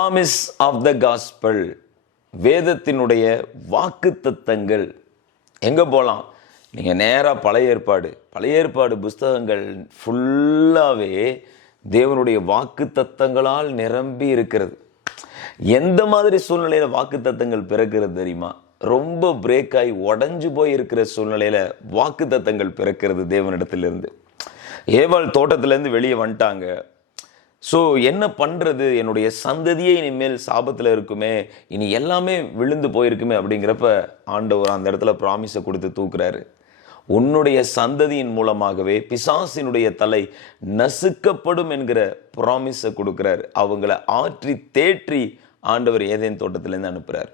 Promise of the gospel, வேதத்தினுடைய வாக்கு தத்தங்கள். எங்கே போகலாம்? நீங்கள் நேராக பழைய ஏற்பாடு புஸ்தகங்கள் ஃபுல்லாகவே தேவனுடைய வாக்கு தத்தங்களால் நிரம்பி இருக்கிறது. எந்த மாதிரி சூழ்நிலையில் வாக்கு தத்தங்கள் பிறக்கிறது தெரியுமா? ரொம்ப பிரேக் ஆகி உடஞ்சு போய் இருக்கிற சூழ்நிலையில் வாக்கு தத்தங்கள் பிறக்கிறது தேவனிடத்திலிருந்து. ஏவாள் தோட்டத்திலேருந்து வெளியே வந்துட்டாங்க. ஸோ என்ன பண்ணுறது? என்னுடைய சந்ததியே இனிமேல் சாபத்தில் இருக்குமே, இனி எல்லாமே விழுந்து போயிருக்குமே அப்படிங்கிறப்ப ஆண்டவர் அந்த இடத்துல ப்ராமிஸை கொடுத்து தூக்குறாரு. உன்னுடைய சந்ததியின் மூலமாகவே பிசாசினுடைய தலை நசுக்கப்படும் என்கிற ப்ராமிஸை கொடுக்குறாரு. அவங்கள ஆற்றி தேற்றி ஆண்டவர் ஏதேன் தோட்டத்திலேருந்து அனுப்புகிறார்.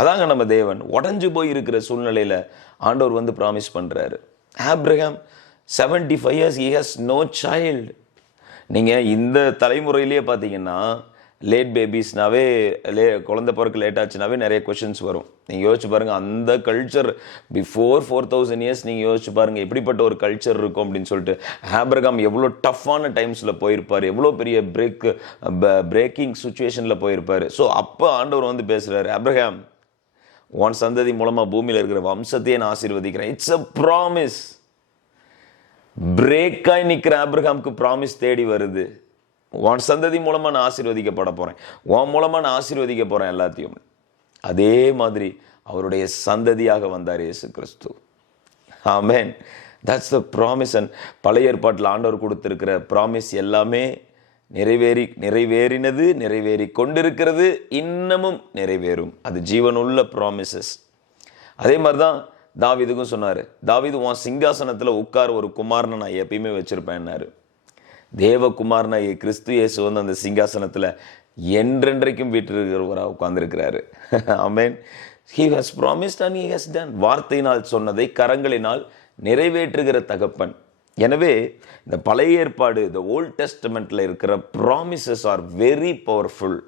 அதாங்க நம்ம தேவன். உடஞ்சு போய் இருக்கிற சூழ்நிலையில் ஆண்டவர் வந்து ப்ராமிஸ் பண்ணுறாரு. Abraham 75 years, he has no child. நீங்கள் இந்த தலைமுறையிலே பார்த்தீங்கன்னா லேட் பேபிஸ்னாவே குழந்தை பிறகு லேட் ஆச்சுனாவே நிறைய கொஷின்ஸ் வரும். நீங்கள் யோசிச்சு பாருங்கள், அந்த கல்ச்சர் பிஃபோர் 4000 years நீங்கள் யோசிச்சு பாருங்கள் எப்படிப்பட்ட ஒரு கல்ச்சர் இருக்கும் அப்படின்னு சொல்லிட்டு. ஆப்ரகாம் எவ்வளோ டஃப்பான டைம்ஸில் போயிருப்பார், எவ்வளோ பெரிய பிரேக்கிங் சுச்சுவேஷனில் போயிருப்பார். ஸோ அப்போ ஆண்டவர் வந்து பேசுகிறாரு, ஆப்ரகாம் உன் சந்ததி மூலமாக பூமியில் இருக்கிற வம்சத்தையே நான் ஆசீர்வதிக்கிறேன். It's a promise. பிரேக்காய் நிற்கிற ஆப்ரஹாமுக்கு ப்ராமிஸ் தேடி வருது. உன் சந்ததி மூலமாக நான் ஆசீர்வதிக்கப்பட போகிறேன், உன் மூலமாக நான் ஆசீர்வதிக்க போகிறேன் எல்லாத்தையும். அதே மாதிரி அவருடைய சந்ததியாக வந்தார் இயேசு கிறிஸ்து. Amen. That's the promise. And பழைய ஏற்பாட்டில் ஆண்டவர் கொடுத்திருக்கிற ப்ராமிஸ் எல்லாமே நிறைவேறினது, நிறைவேறி கொண்டிருக்கிறது, இன்னமும் நிறைவேறும். அது ஜீவனுள்ள ப்ராமிசஸ். அதே மாதிரி தான் தாவீதுக்கும் சொன்னார். தாவீது உன் சிங்காசனத்தில் உட்கார ஒரு குமாரனை நான் எப்பயுமே வச்சுருப்பேன்னாரு. தேவகுமாரனாகிய கிறிஸ்து இயேசு வந்து அந்த சிங்காசனத்தில் என்றென்றைக்கும் வீட்டிருக்கிறவராக உட்கார்ந்துருக்கிறாரு. ஆமென். He has promised and he has done. வார்த்தையினால் சொன்னதை கரங்களினால் நிறைவேற்றுகிற தகப்பன். எனவே இந்த பழைய ஏற்பாடு, இந்த ஓல்ட் டெஸ்டமெண்ட்டில் இருக்கிற ப்ராமிசஸ் ஆர் வெரி பவர்ஃபுல்.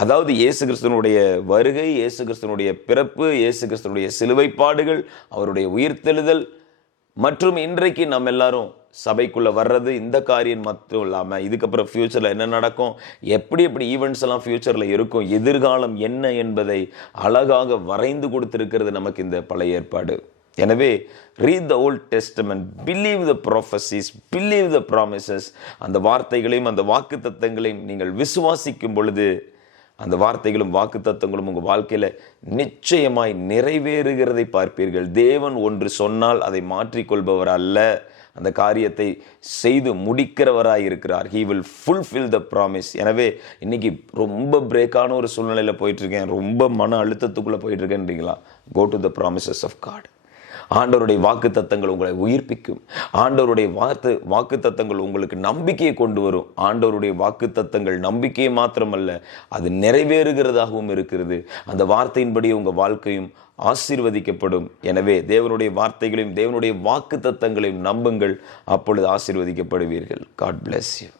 அதாவது இயேசு கிறிஸ்துவனுடைய வருகை, இயேசு கிறிஸ்துவனுடைய பிறப்பு, இயேசு கிறிஸ்துவனுடைய சிலுவைப்பாடுகள், அவருடைய உயிர்த்தெழுதல் மற்றும் இன்றைக்கு நம்ம எல்லாரும் சபைக்குள்ளே வர்றது, இந்த காரியம் மட்டும் இல்லாமல் இதுக்கப்புறம் ஃப்யூச்சரில் என்ன நடக்கும், எப்படி ஈவெண்ட்ஸ் எல்லாம் ஃப்யூச்சரில் இருக்கும், எதிர்காலம் என்ன என்பதை அழகாக வரைந்து கொடுத்திருக்கிறது நமக்கு இந்த பழைய ஏற்பாடு. எனவே read the Old Testament, believe the prophecies, believe the promises. அந்த வார்த்தைகளையும் அந்த வாக்கு தத்தங்களையும் நீங்கள் விசுவாசிக்கும் பொழுது அந்த வார்த்தைகளும் வாக்கு தத்தங்களும் உங்கள் வாழ்க்கையில் நிச்சயமாய் நிறைவேறுகிறதை பார்ப்பீர்கள். தேவன் ஒன்று சொன்னால் அதை மாற்றிக்கொள்பவர் அல்ல, அந்த காரியத்தை செய்து முடிக்கிறவராய் இருக்கிறார். He will fulfill the promise. எனவே இன்னைக்கு ரொம்ப பிரேக்கான ஒரு சூழ்நிலையில் போயிட்டுருக்கேன், ரொம்ப மன அழுத்தத்துக்குள்ளே போயிட்டுருக்கேன்றீங்களா? Go to the promises of God. ஆண்டவருடைய வாக்கு தத்தங்கள் உங்களை உயிர்ப்பிக்கும். ஆண்டவருடைய வாக்கு தத்தங்கள் உங்களுக்கு நம்பிக்கையை கொண்டு வரும். ஆண்டவருடைய வாக்கு தத்தங்கள் நம்பிக்கையை மாத்திரமல்ல, அது நிறைவேறுகிறதாகவும் இருக்கிறது. அந்த வார்த்தையின்படி உங்கள் வாழ்க்கையும் ஆசீர்வதிக்கப்படும். எனவே தேவனுடைய வார்த்தைகளையும் தேவனுடைய வாக்கு தத்தங்களையும் நம்புங்கள், அப்பொழுது ஆசீர்வதிக்கப்படுவீர்கள். God bless you.